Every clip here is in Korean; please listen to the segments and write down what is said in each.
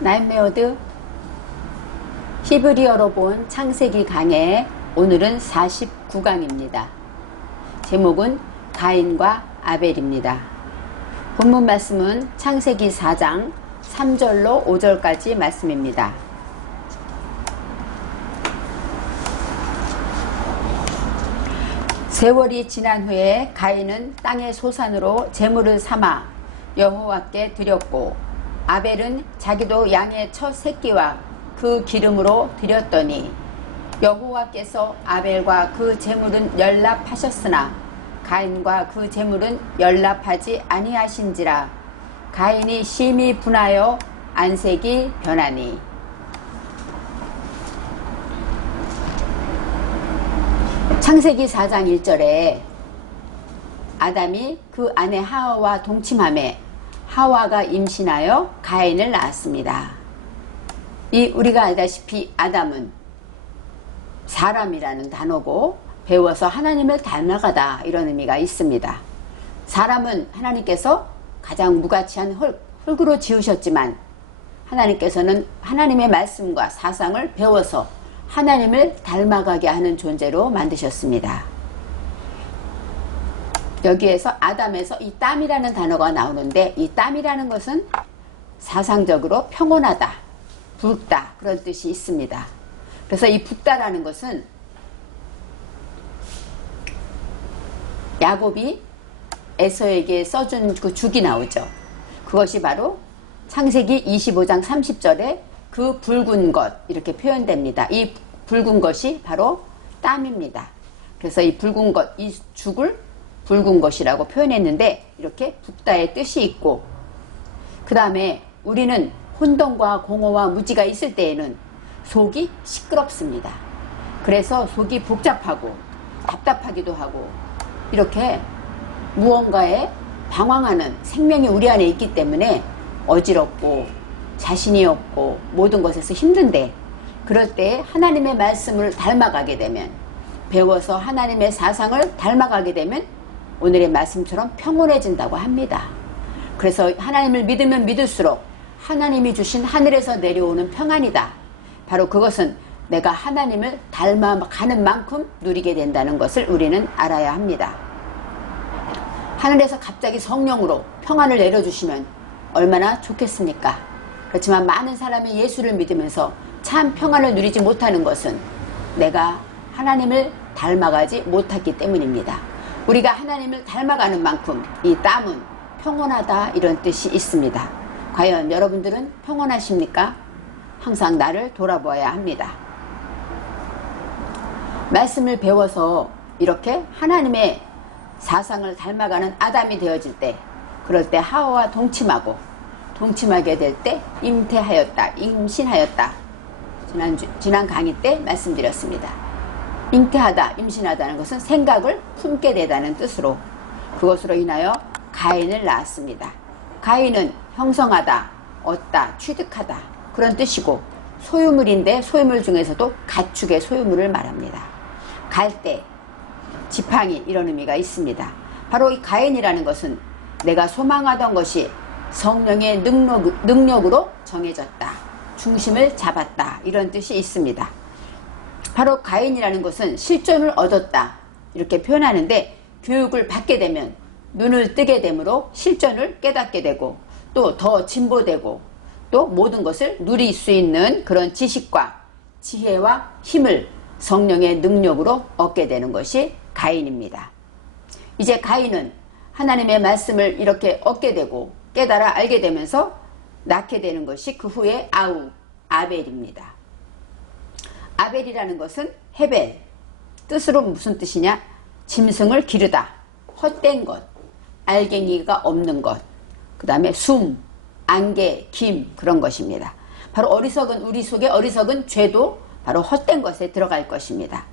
나인메어드 히브리어로 본 창세기 강의, 오늘은 49강입니다. 제목은 가인과 아벨입니다. 본문 말씀은 창세기 4장 3절로 5절까지 말씀입니다. 세월이 지난 후에 가인은 땅의 소산으로 제물을 삼아 여호와께 드렸고, 아벨은 자기도 양의 첫 새끼와 그 기름으로 드렸더니 여호와께서 아벨과 그 제물은 연락하셨으나 가인과 그 제물은 연락하지 아니하신지라. 가인이 심히 분하여 안색이 변하니. 창세기 4장 1절에 아담이 그 아내 하와와 동침하매 하와가 임신하여 가인을 낳았습니다. 우리가 알다시피 아담은 사람이라는 단어고 배워서 하나님을 닮아가다, 이런 의미가 있습니다. 사람은 하나님께서 가장 무가치한 흙으로 지으셨지만 하나님께서는 하나님의 말씀과 사상을 배워서 하나님을 닮아가게 하는 존재로 만드셨습니다. 여기에서 아담에서 이 땀이라는 단어가 나오는데, 이 땀이라는 것은 사상적으로 평온하다, 붉다, 그런 뜻이 있습니다. 그래서 이 붉다라는 것은 야곱이 에서에게 써준 그 죽이 나오죠. 그것이 바로 창세기 25장 30절에 그 붉은 것, 이렇게 표현됩니다. 이 붉은 것이 바로 땀입니다. 그래서 이 붉은 것, 이 죽을 붉은 것이라고 표현했는데, 이렇게 붉다의 뜻이 있고, 그 다음에 우리는 혼돈과 공허와 무지가 있을 때에는 속이 시끄럽습니다. 그래서 속이 복잡하고 답답하기도 하고, 이렇게 무언가에 방황하는 생명이 우리 안에 있기 때문에 어지럽고 자신이 없고 모든 것에서 힘든데, 그럴 때 하나님의 말씀을 닮아가게 되면, 배워서 하나님의 사상을 닮아가게 되면 오늘의 말씀처럼 평온해진다고 합니다. 그래서 하나님을 믿으면 믿을수록 하나님이 주신 하늘에서 내려오는 평안이다, 바로 그것은 내가 하나님을 닮아가는 만큼 누리게 된다는 것을 우리는 알아야 합니다. 하늘에서 갑자기 성령으로 평안을 내려주시면 얼마나 좋겠습니까? 그렇지만 많은 사람이 예수를 믿으면서 참 평안을 누리지 못하는 것은 내가 하나님을 닮아가지 못했기 때문입니다. 우리가 하나님을 닮아가는 만큼 이 땀은 평온하다, 이런 뜻이 있습니다. 과연 여러분들은 평온하십니까? 항상 나를 돌아보아야 합니다. 말씀을 배워서 이렇게 하나님의 사상을 닮아가는 아담이 되어질 때, 그럴 때 하와와 동침하게 될 때 잉태하였다, 임신하였다, 지난 강의 때 말씀드렸습니다. 잉태하다, 임신하다는 것은 생각을 품게 되다는 뜻으로, 그것으로 인하여 가인을 낳았습니다. 가인은 형성하다, 얻다, 취득하다, 그런 뜻이고, 소유물인데 소유물 중에서도 가축의 소유물을 말합니다. 갈대, 지팡이, 이런 의미가 있습니다. 바로 이 가인이라는 것은 내가 소망하던 것이 성령의 능력으로 정해졌다, 중심을 잡았다, 이런 뜻이 있습니다. 바로 가인이라는 것은 실존을 얻었다, 이렇게 표현하는데, 교육을 받게 되면 눈을 뜨게 되므로 실존을 깨닫게 되고, 또 더 진보되고, 또 모든 것을 누릴 수 있는 그런 지식과 지혜와 힘을 성령의 능력으로 얻게 되는 것이 가인입니다. 이제 가인은 하나님의 말씀을 이렇게 얻게 되고 깨달아 알게 되면서 낳게 되는 것이 그 후에 아벨입니다. 아벨이라는 것은 헤벨, 뜻으로 무슨 뜻이냐? 짐승을 기르다, 헛된 것, 알갱이가 없는 것, 그 다음에 숨, 안개, 김, 그런 것입니다. 바로 우리 속에 어리석은 죄도 바로 헛된 것에 들어갈 것입니다.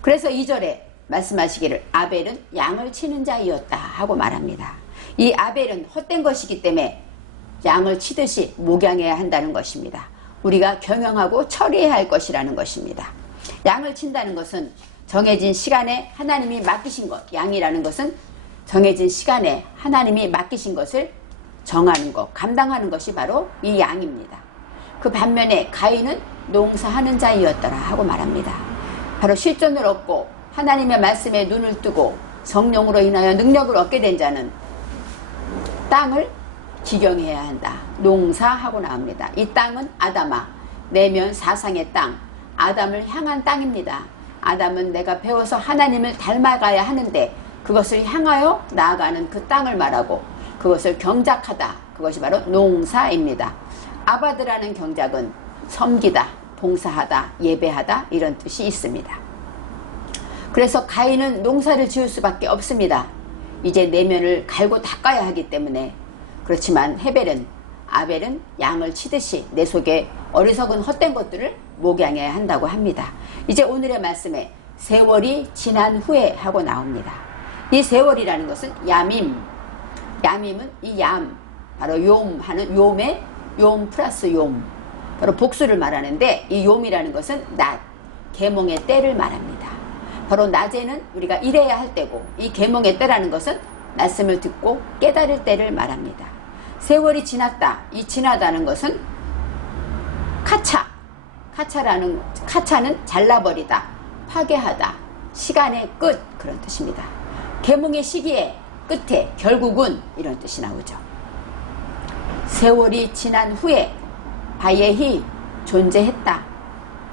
그래서 2절에 말씀하시기를 아벨은 양을 치는 자이었다 하고 말합니다. 이 아벨은 헛된 것이기 때문에 양을 치듯이 목양해야 한다는 것입니다. 우리가 경영하고 처리해야 할 것이라는 것입니다. 양을 친다는 것은 정해진 시간에 하나님이 맡기신 것, 양이라는 것은 정해진 시간에 하나님이 맡기신 것을 정하는 것, 감당하는 것이 바로 이 양입니다. 그 반면에 가인은 농사하는 자이었더라 하고 말합니다. 바로 실존을 얻고 하나님의 말씀에 눈을 뜨고 성령으로 인하여 능력을 얻게 된 자는 땅을 기경해야 한다. 농사하고 나옵니다. 이 땅은 아담아, 내면 사상의 땅, 아담을 향한 땅입니다. 아담은 내가 배워서 하나님을 닮아가야 하는데 그것을 향하여 나아가는 그 땅을 말하고 그것을 경작하다. 그것이 바로 농사입니다. 아바드라는 경작은 섬기다, 봉사하다, 예배하다 이런 뜻이 있습니다. 그래서 가인은 농사를 지을 수밖에 없습니다. 이제 내면을 갈고 닦아야 하기 때문에. 그렇지만 아벨은 양을 치듯이 내 속에 어리석은 헛된 것들을 목양해야 한다고 합니다. 이제 오늘의 말씀에 세월이 지난 후에 하고 나옵니다. 이 세월이라는 것은 야밈은 이 얌, 바로 욤 하는 욤의 욤 플러스 욤, 바로 복수를 말하는데 이 욤이라는 것은 낮, 계몽의 때를 말합니다. 바로 낮에는 우리가 일해야 할 때고 이 계몽의 때라는 것은 말씀을 듣고 깨달을 때를 말합니다. 세월이 지났다. 이 지나다는 것은 카차는 잘라버리다, 파괴하다, 시간의 끝 그런 뜻입니다. 계몽의 시기의 끝에 결국은 이런 뜻이 나오죠. 세월이 지난 후에 바예히 존재했다,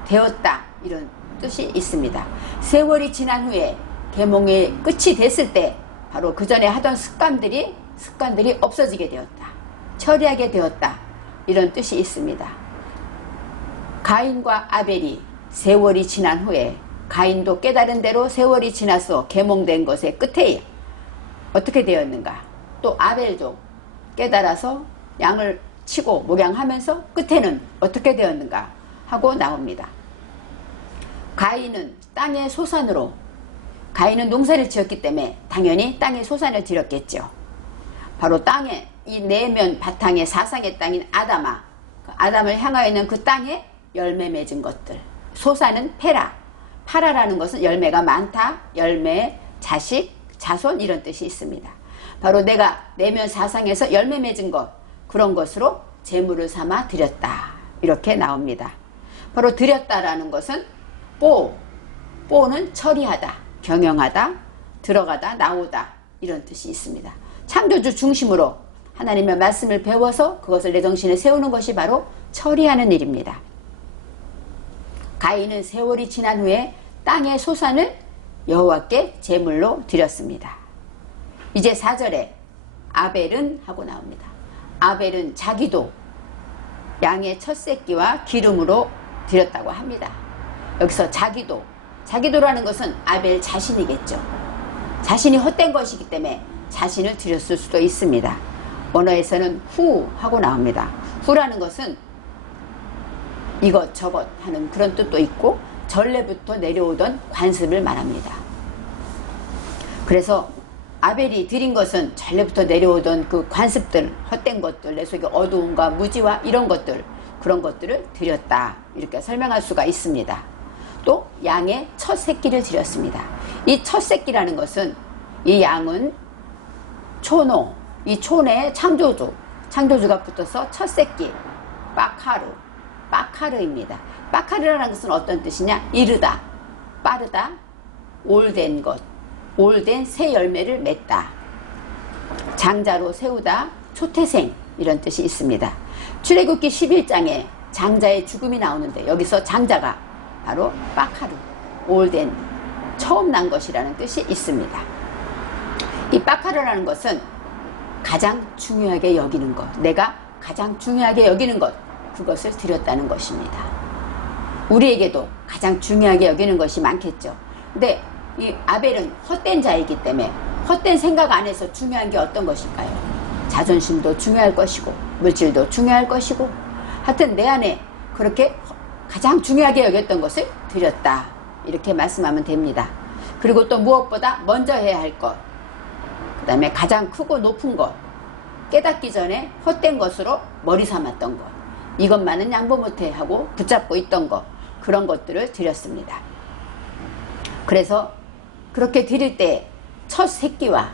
되었다 이런 뜻이 있습니다. 세월이 지난 후에 계몽의 끝이 됐을 때 바로 그 전에 하던 습관들이 없어지게 되었다, 처리하게 되었다 이런 뜻이 있습니다. 가인과 아벨이 세월이 지난 후에 가인도 깨달은 대로 세월이 지나서 계몽된 것의 끝에 어떻게 되었는가, 또 아벨도 깨달아서 양을 치고 목양하면서 끝에는 어떻게 되었는가 하고 나옵니다. 가인은 땅의 소산으로, 가인은 농사를 지었기 때문에 당연히 땅의 소산을 드렸겠죠. 바로 땅에 이 내면 바탕의 사상의 땅인 아담아, 아담을 향하여 있는 그 땅에 열매 맺은 것들, 소산은 파라라는 것은 열매가 많다, 열매, 자식, 자손 이런 뜻이 있습니다. 바로 내가 내면 사상에서 열매 맺은 것, 그런 것으로 재물을 삼아 드렸다 이렇게 나옵니다. 바로 드렸다라는 것은 뽀는 처리하다, 경영하다, 들어가다, 나오다 이런 뜻이 있습니다. 창조주 중심으로 하나님의 말씀을 배워서 그것을 내 정신에 세우는 것이 바로 처리하는 일입니다. 가인은 세월이 지난 후에 땅의 소산을 여호와께 제물로 드렸습니다. 이제 4절에 아벨은 하고 나옵니다. 아벨은 자기도 양의 첫 새끼와 기름으로 드렸다고 합니다. 여기서 자기도라는 것은 아벨 자신이겠죠. 자신이 헛된 것이기 때문에 자신을 드렸을 수도 있습니다. 원어에서는 후 하고 나옵니다. 후라는 것은 이것저것 하는 그런 뜻도 있고 전례부터 내려오던 관습을 말합니다. 그래서 아벨이 드린 것은 전례부터 내려오던 그 관습들, 헛된 것들, 내 속에 어두움과 무지와 이런 것들, 그런 것들을 드렸다 이렇게 설명할 수가 있습니다. 또 양의 첫 새끼를 드렸습니다. 이 첫 새끼라는 것은 이 양은 초노, 이 촌의 창조주가 붙어서 첫 새끼, 빠카르입니다. 빠카르라는 것은 어떤 뜻이냐? 이르다, 빠르다, 올된 것, 올된 새 열매를 맺다, 장자로 세우다, 초태생 이런 뜻이 있습니다. 출애굽기 11장에 장자의 죽음이 나오는데 여기서 장자가 바로 빠카르, 올된, 처음 난 것이라는 뜻이 있습니다. 이 빠카르라는 것은 가장 중요하게 여기는 것, 내가 가장 중요하게 여기는 것, 그것을 드렸다는 것입니다. 우리에게도 가장 중요하게 여기는 것이 많겠죠. 근데 이 아벨은 헛된 자이기 때문에 헛된 생각 안에서 중요한 게 어떤 것일까요? 자존심도 중요할 것이고 물질도 중요할 것이고 하여튼 내 안에 그렇게 가장 중요하게 여겼던 것을 드렸다 이렇게 말씀하면 됩니다. 그리고 또 무엇보다 먼저 해야 할 것, 그 다음에 가장 크고 높은 것, 깨닫기 전에 헛된 것으로 머리 삼았던 것, 이것만은 양보 못해 하고 붙잡고 있던 것, 그런 것들을 드렸습니다. 그래서 그렇게 드릴 때 첫 새끼와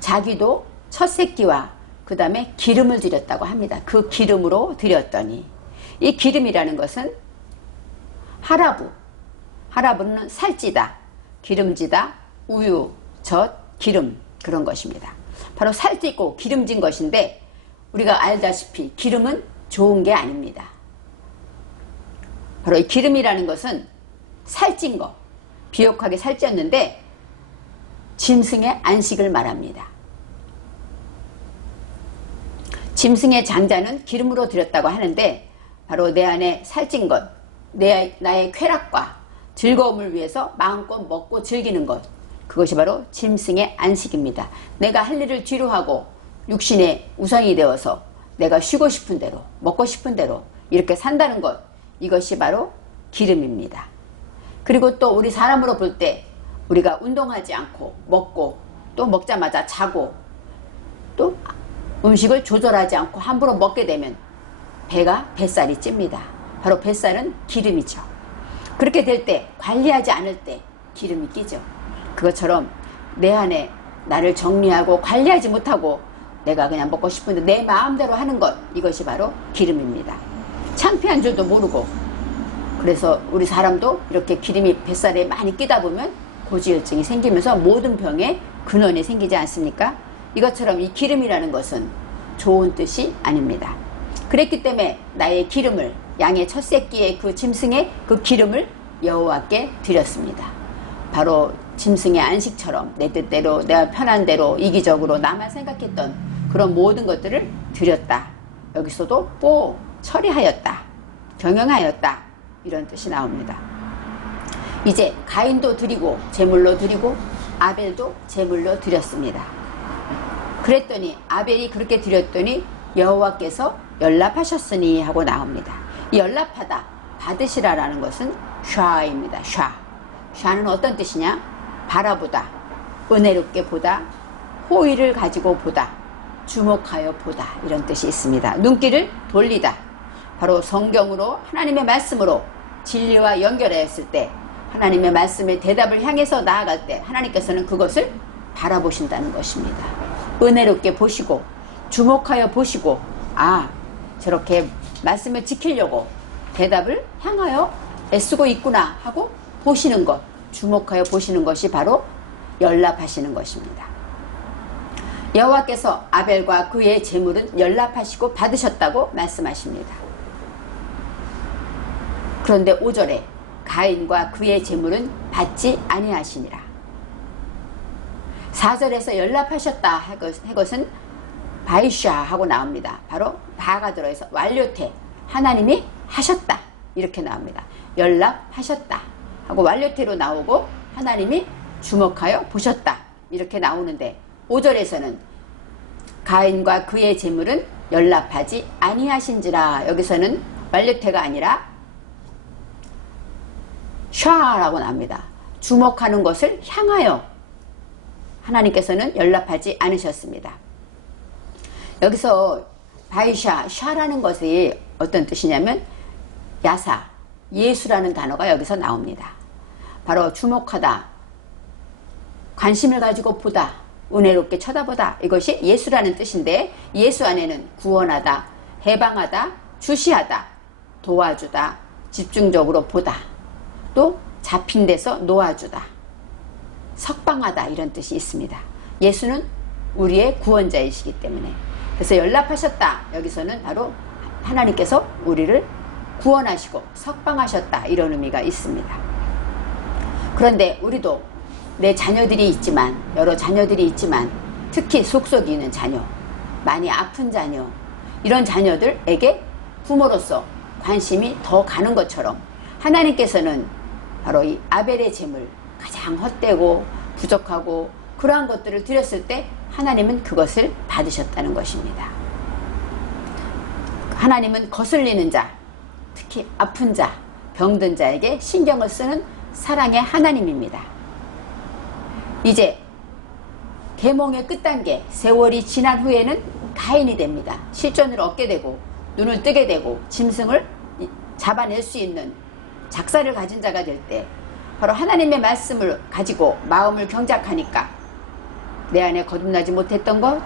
자기도 첫 새끼와 그 다음에 기름을 드렸다고 합니다. 그 기름으로 드렸더니 이 기름이라는 것은 하라부는 살찌다, 기름지다, 우유, 젖, 기름 그런 것입니다. 바로 살찌고 기름진 것인데 우리가 알다시피 기름은 좋은 게 아닙니다. 바로 이 기름이라는 것은 살찐 거, 비옥하게 살쪘는데 짐승의 안식을 말합니다. 짐승의 장자는 기름으로 드렸다고 하는데 바로 내 안에 살찐 것, 나의 쾌락과 즐거움을 위해서 마음껏 먹고 즐기는 것, 그것이 바로 짐승의 안식입니다. 내가 할 일을 뒤로 하고 육신의 우상이 되어서 내가 쉬고 싶은 대로 먹고 싶은 대로 이렇게 산다는 것, 이것이 바로 기름입니다. 그리고 또 우리 사람으로 볼 때 우리가 운동하지 않고 먹고 또 먹자마자 자고 또 음식을 조절하지 않고 함부로 먹게 되면 뱃살이 찝니다. 바로 뱃살은 기름이죠. 그렇게 될 때 관리하지 않을 때 기름이 끼죠. 그것처럼 내 안에 나를 정리하고 관리하지 못하고 내가 그냥 먹고 싶은데 내 마음대로 하는 것, 이것이 바로 기름입니다. 창피한 줄도 모르고, 그래서 우리 사람도 이렇게 기름이 뱃살에 많이 끼다 보면 고지혈증이 생기면서 모든 병에 근원이 생기지 않습니까? 이것처럼 이 기름이라는 것은 좋은 뜻이 아닙니다. 그랬기 때문에 나의 기름을, 양의 첫 새끼의 그 짐승의 그 기름을 여호와께 드렸습니다. 바로 짐승의 안식처럼 내 뜻대로 내가 편한 대로 이기적으로 나만 생각했던 그런 모든 것들을 드렸다. 여기서도 또 처리하였다, 경영하였다, 이런 뜻이 나옵니다. 이제 가인도 드리고 제물로 드리고 아벨도 제물로 드렸습니다. 그랬더니 아벨이 그렇게 드렸더니 여호와께서 연락하셨으니 하고 나옵니다. 이 연락하다, 받으시라라는 것은 샤입니다. 샤는 어떤 뜻이냐? 바라보다, 은혜롭게 보다, 호의를 가지고 보다, 주목하여 보다, 이런 뜻이 있습니다. 눈길을 돌리다. 바로 성경으로 하나님의 말씀으로 진리와 연결하였을 때 하나님의 말씀의 대답을 향해서 나아갈 때 하나님께서는 그것을 바라보신다는 것입니다. 은혜롭게 보시고 주목하여 보시고, 아, 저렇게 말씀을 지키려고 대답을 향하여 애쓰고 있구나 하고 보시는 것, 주목하여 보시는 것이 바로 연락하시는 것입니다. 여호와께서 아벨과 그의 제물은 연락하시고 받으셨다고 말씀하십니다. 그런데 5절에 가인과 그의 제물은 받지 아니하시니라. 4절에서 연락하셨다 할 것은 바이샤 하고 나옵니다. 바로 바가 들어서 완료태, 하나님이 하셨다, 이렇게 나옵니다. 연락하셨다 하고 완료태로 나오고 하나님이 주목하여 보셨다, 이렇게 나오는데 5절에서는 가인과 그의 제물은 연락하지 아니하신지라, 여기서는 완료태가 아니라 샤라고 나옵니다. 주목하는 것을 향하여 하나님께서는 연락하지 않으셨습니다. 여기서 바이샤, 샤라는 것이 어떤 뜻이냐면 야사, 예수라는 단어가 여기서 나옵니다. 바로 주목하다, 관심을 가지고 보다, 은혜롭게 쳐다보다, 이것이 예수라는 뜻인데 예수 안에는 구원하다, 해방하다, 주시하다, 도와주다, 집중적으로 보다, 또 잡힌 데서 놓아주다, 석방하다, 이런 뜻이 있습니다. 예수는 우리의 구원자이시기 때문에. 그래서 연락하셨다, 여기서는 바로 하나님께서 우리를 구원하시고 석방하셨다, 이런 의미가 있습니다. 그런데 우리도 내 자녀들이 있지만, 여러 자녀들이 있지만 특히 속속이 있는 자녀, 많이 아픈 자녀, 이런 자녀들에게 부모로서 관심이 더 가는 것처럼 하나님께서는 바로 이 아벨의 제물, 가장 헛되고 부족하고 그러한 것들을 드렸을 때 하나님은 그것을 받으셨다는 것입니다. 하나님은 거슬리는 자, 특히 아픈 자, 병든 자에게 신경을 쓰는 사랑의 하나님입니다. 이제 계몽의 끝단계, 세월이 지난 후에는 가인이 됩니다. 실존을 얻게 되고 눈을 뜨게 되고 짐승을 잡아낼 수 있는 작사를 가진 자가 될 때 바로 하나님의 말씀을 가지고 마음을 경작하니까 내 안에 거듭나지 못했던 것,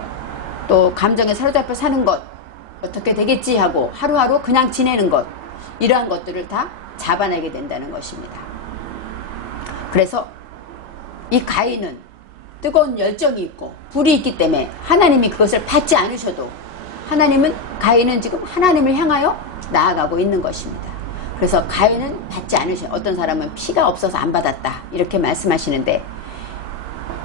또 감정에 사로잡혀 사는 것, 어떻게 되겠지 하고 하루하루 그냥 지내는 것, 이러한 것들을 다 잡아내게 된다는 것입니다. 그래서 이 가인은 뜨거운 열정이 있고 불이 있기 때문에 하나님이 그것을 받지 않으셔도 하나님은 가인은 지금 하나님을 향하여 나아가고 있는 것입니다. 그래서 가인은 받지 않으셔. 어떤 사람은 피가 없어서 안 받았다 이렇게 말씀하시는데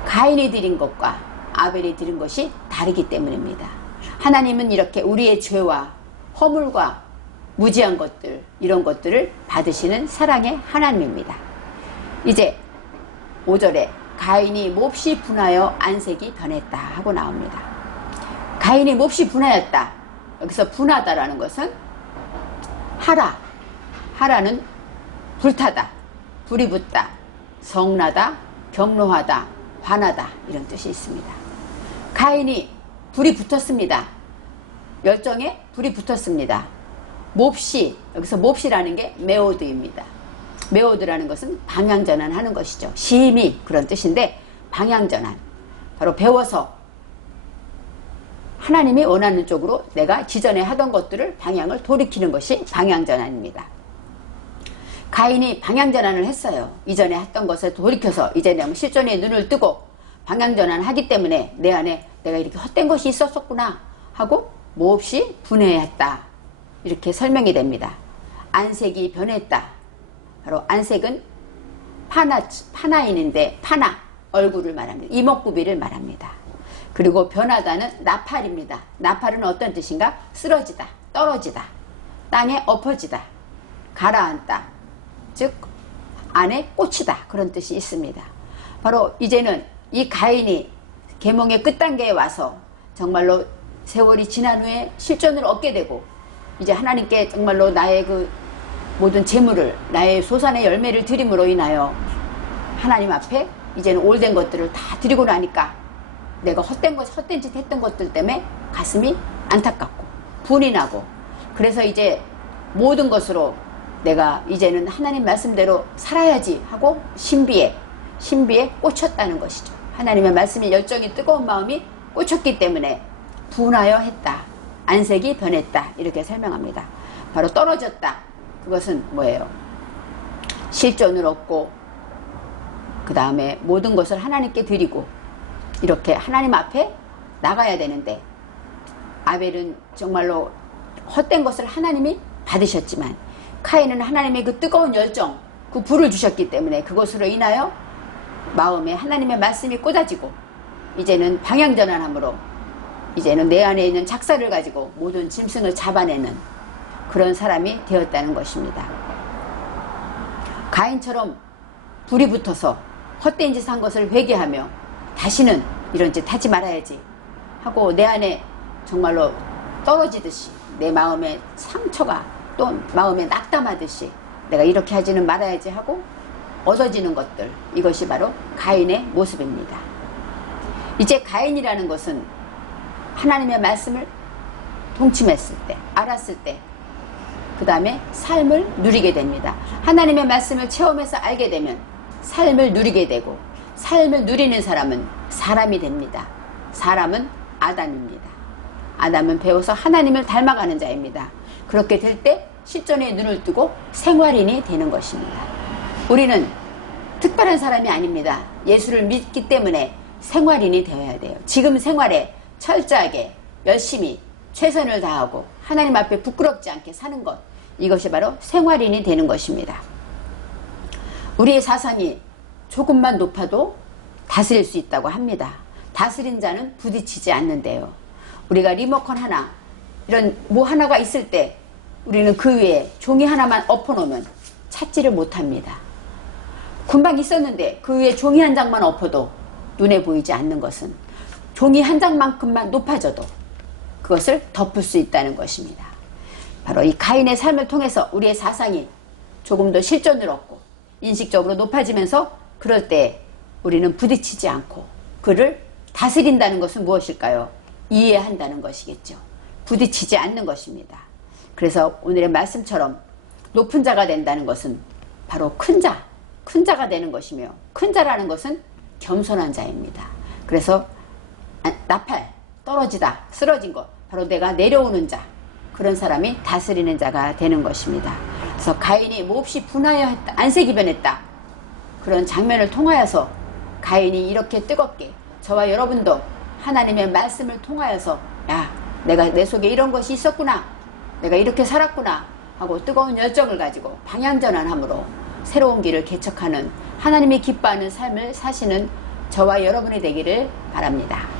가인이 드린 것과 아벨이 드린 것이 다르기 때문입니다. 하나님은 이렇게 우리의 죄와 허물과 무지한 것들 이런 것들을 받으시는 사랑의 하나님입니다. 이제 5절에 가인이 몹시 분하여 안색이 변했다 하고 나옵니다. 가인이 몹시 분하였다. 여기서 분하다라는 것은 하라는 불타다, 불이 붙다, 성나다, 경노하다, 화나다 이런 뜻이 있습니다. 가인이 불이 붙었습니다. 열정에 불이 붙었습니다. 몹시, 여기서 몹시라는 게 메오드입니다. 메오드라는 것은 방향전환하는 것이죠. 심히 그런 뜻인데 방향전환, 바로 배워서 하나님이 원하는 쪽으로 내가 기존에 하던 것들을 방향을 돌이키는 것이 방향전환입니다. 가인이 방향전환을 했어요. 이전에 했던 것을 돌이켜서 이제 내가 실존의 눈을 뜨고 방향전환하기 때문에 내 안에 내가 이렇게 헛된 것이 있었구나 하고 몹시 분해했다. 이렇게 설명이 됩니다. 안색이 변했다. 바로 안색은 파나인인데 파나, 얼굴을 말합니다. 이목구비를 말합니다. 그리고 변하다는 나팔입니다. 나팔은 어떤 뜻인가? 쓰러지다, 떨어지다, 땅에 엎어지다, 가라앉다, 즉 안에 꽂히다 그런 뜻이 있습니다. 바로 이제는 이 가인이 계몽의 끝단계에 와서 정말로 세월이 지난 후에 실존을 얻게 되고 이제 하나님께 정말로 나의 그 모든 재물을 나의 소산의 열매를 드림으로 인하여 하나님 앞에 이제는 오래된 것들을 다 드리고 나니까 내가 헛된 짓 했던 것들 때문에 가슴이 안타깝고 분이 나고 그래서 이제 모든 것으로 내가 이제는 하나님 말씀대로 살아야지 하고 신비에 꽂혔다는 것이죠. 하나님의 말씀이 열정이 뜨거운 마음이 꽂혔기 때문에 분하여 했다. 안색이 변했다. 이렇게 설명합니다. 바로 떨어졌다. 그것은 뭐예요? 실존을 얻고 그 다음에 모든 것을 하나님께 드리고 이렇게 하나님 앞에 나가야 되는데 아벨은 정말로 헛된 것을 하나님이 받으셨지만 카인은 하나님의 그 뜨거운 열정, 그 불을 주셨기 때문에 그것으로 인하여 마음에 하나님의 말씀이 꽂아지고 이제는 방향전환함으로 이제는 내 안에 있는 작사를 가지고 모든 짐승을 잡아내는 그런 사람이 되었다는 것입니다. 가인처럼 불이 붙어서 헛된 짓 한 것을 회개하며 다시는 이런 짓 하지 말아야지 하고 내 안에 정말로 떨어지듯이 내 마음에 상처가 또 마음에 낙담하듯이 내가 이렇게 하지는 말아야지 하고 얻어지는 것들, 이것이 바로 가인의 모습입니다. 이제 가인이라는 것은 하나님의 말씀을 동침했을 때, 알았을 때 그 다음에 삶을 누리게 됩니다. 하나님의 말씀을 체험해서 알게 되면 삶을 누리게 되고 삶을 누리는 사람은 사람이 됩니다. 사람은 아담입니다. 아담은 배워서 하나님을 닮아가는 자입니다. 그렇게 될 때 실존의 눈을 뜨고 생활인이 되는 것입니다. 우리는 특별한 사람이 아닙니다. 예수를 믿기 때문에 생활인이 되어야 돼요. 지금 생활에 철저하게 열심히 최선을 다하고 하나님 앞에 부끄럽지 않게 사는 것, 이것이 바로 생활인이 되는 것입니다. 우리의 사상이 조금만 높아도 다스릴 수 있다고 합니다. 다스린 자는 부딪히지 않는데요. 우리가 리모컨 하나, 이런 뭐 하나가 있을 때 우리는 그 위에 종이 하나만 엎어놓으면 찾지를 못합니다. 금방 있었는데 그 위에 종이 한 장만 엎어도 눈에 보이지 않는 것은 종이 한 장만큼만 높아져도 그것을 덮을 수 있다는 것입니다. 바로 이 가인의 삶을 통해서 우리의 사상이 조금 더 실존을 얻고 인식적으로 높아지면서 그럴 때 우리는 부딪히지 않고 그를 다스린다는 것은 무엇일까요? 이해한다는 것이겠죠. 부딪히지 않는 것입니다. 그래서 오늘의 말씀처럼 높은 자가 된다는 것은 바로 큰 자가 되는 것이며 큰 자라는 것은 겸손한 자입니다. 그래서 나팔, 떨어지다, 쓰러진 것, 바로 내가 내려오는 자, 그런 사람이 다스리는 자가 되는 것입니다. 그래서 가인이 몹시 분하여 했다. 안색이 변했다. 그런 장면을 통하여서 가인이 이렇게 뜨겁게 저와 여러분도 하나님의 말씀을 통하여서 야, 내가 내 속에 이런 것이 있었구나. 내가 이렇게 살았구나 하고 뜨거운 열정을 가지고 방향전환함으로 새로운 길을 개척하는 하나님이 기뻐하는 삶을 사시는 저와 여러분이 되기를 바랍니다.